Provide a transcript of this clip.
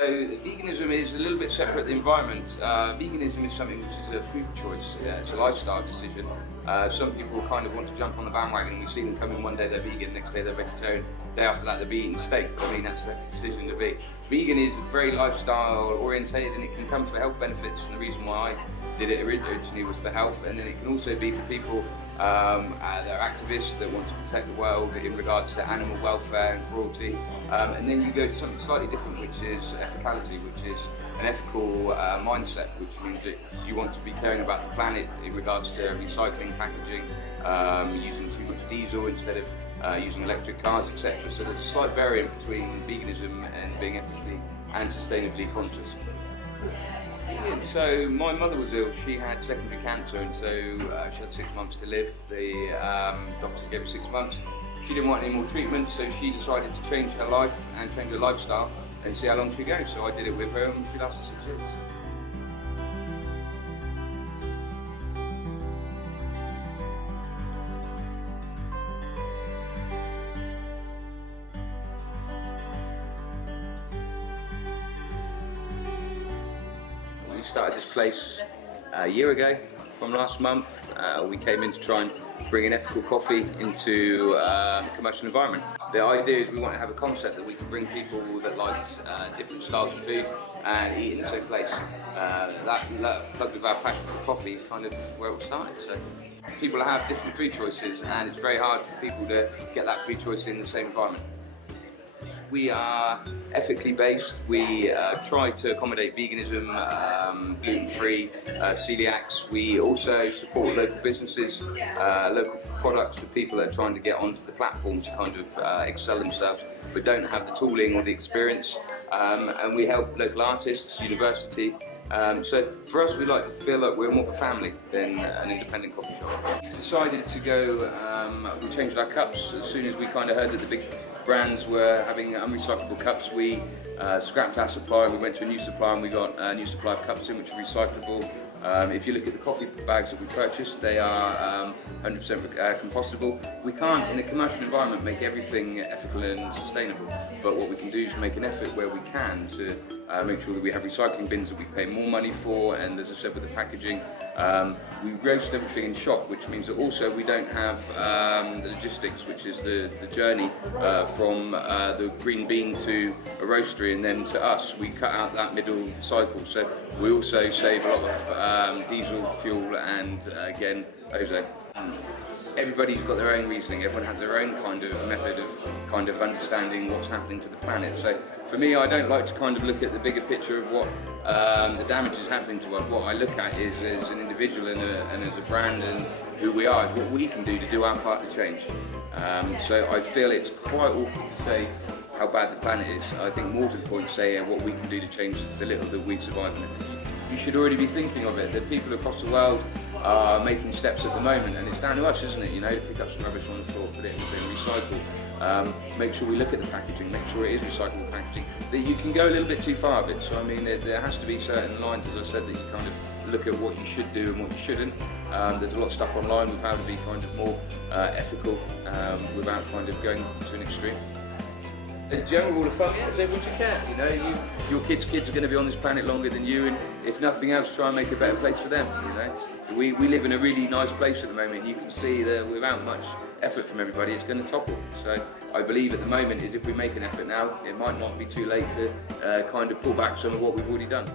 So veganism is a little bit separate the environment. Veganism is something which is a food choice, it's a lifestyle decision. Some people kind of want to jump on the bandwagon. We see them come in one day they're vegan, next day they're vegetarian, day after that they're eating steak. I mean, that's their decision to be. Vegan is very lifestyle orientated and it can come for health benefits, and the reason why I did it originally was for health, and then it can also be for people that are activists that want to protect the world in regards to animal welfare and cruelty. And then you go to something slightly different, which is ethicality, which is an ethical mindset, which means that you want to be caring about the planet in regards to recycling packaging, using too much diesel instead of using electric cars, etc. So there's a slight variant between veganism and being ethically and sustainably conscious. So my mother was ill, she had secondary cancer, and so she had 6 months to live. The doctors gave her 6 months. She didn't want any more treatment, so she decided to change her life and change her lifestyle and see how long she'd go. So I did it with her and she lasted 6 years. We started this place a year ago from last month. We came in to try and bring an ethical coffee into the commercial environment. The idea is we want to have a concept that we can bring people that like different styles of food and eat in the same place. That plugged with our passion for coffee, kind of where it started. So people have different food choices and it's very hard for people to get that food choice in the same environment. We are ethically based. We try to accommodate veganism, gluten-free, celiacs. We also support local businesses, local products for people that are trying to get onto the platform to kind of excel themselves but don't have the tooling or the experience. And we help local artists, university. So for us, we like to feel like we're more of a family than an independent coffee shop. We decided to go, we changed our cups as soon as we kind of heard that the big brands were having unrecyclable cups. We scrapped our supply, we went to a new supplier and we got a new supply of cups in which are recyclable. If you look at the coffee bags that we purchased, they are 100% compostable. We can't, in a commercial environment, make everything ethical and sustainable, but what we can do is make an effort where we can to make sure that we have recycling bins that we pay more money for, and as I said with the packaging, we roast everything in shop, which means that also we don't have the logistics, which is the journey from the green bean to a roastery and then to us. We cut out that middle cycle, so we also save a lot of diesel fuel and again ozone. Everybody's got their own reasoning, everyone has their own kind of method of understanding what's happening to the planet. So for me, I don't like to kind of look at the bigger picture of what the damage is happening to us. What I look at is as an individual and as a brand and who we are, what we can do to do our part to change. So I feel it's quite awkward to say how bad the planet is. I think more to the point saying what we can do to change the little that we survive in it. You should already be thinking of it, that people across the world are making steps at the moment, and it's down to us, isn't it, you know, to pick up some rubbish on the floor, put it in the bin, recycle. Make sure we look at the packaging, make sure it is recyclable packaging. That you can go a little bit too far of it, so I mean there has to be certain lines, as I said, that you kind of look at what you should do and what you shouldn't. There's a lot of stuff online with how to be kind of more ethical without kind of going to an extreme. A general rule of thumb is everyone should care. You know, your kids are going to be on this planet longer than you, and if nothing else, try and make a better place for them. You know, we live in a really nice place at the moment. You can see that without much effort from everybody, it's going to topple. So I believe at the moment is if we make an effort now, it might not be too late to kind of pull back some of what we've already done.